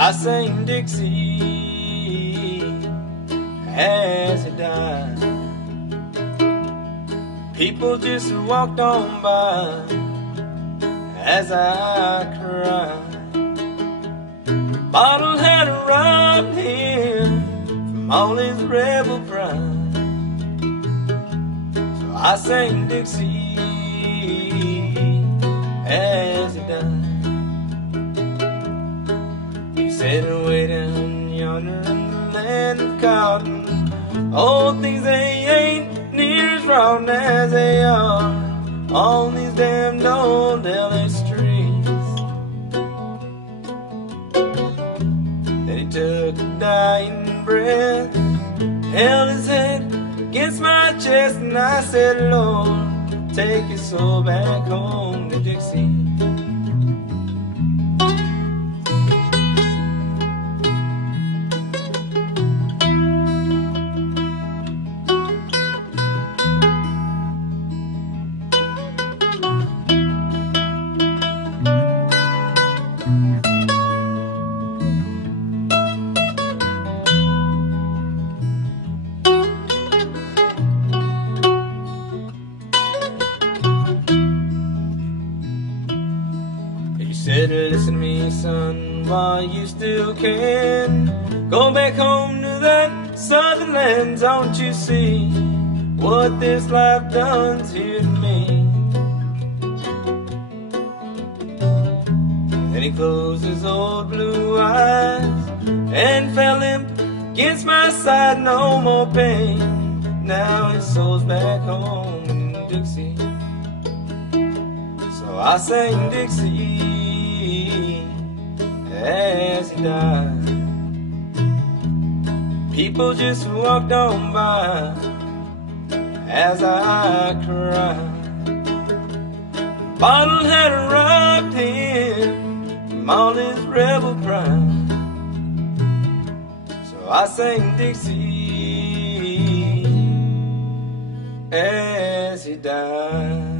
I sang Dixie as he died. People just walked on by as I cried. Bottle had robbed him from all his rebel pride. So I sang Dixie as he died. He said, way down yonder in the land of cotton, old things they ain't near as rotten as they are on these damned old LA streets. Then he took a dying breath, held his head against my chest, and I said, Lord, take his soul back home to Dixie. He said, listen to me, son, while you still can. Go back home to that southern land. Don't you see what this life done's here to me? Then he closed his old blue eyes and fell limp against my side. No more pain, now his soul's back home in Dixie. So I sang Dixie as he died. People just walked on by as I cried. Bottle had robbed him from all his rebel pride. So I sang Dixie as he died.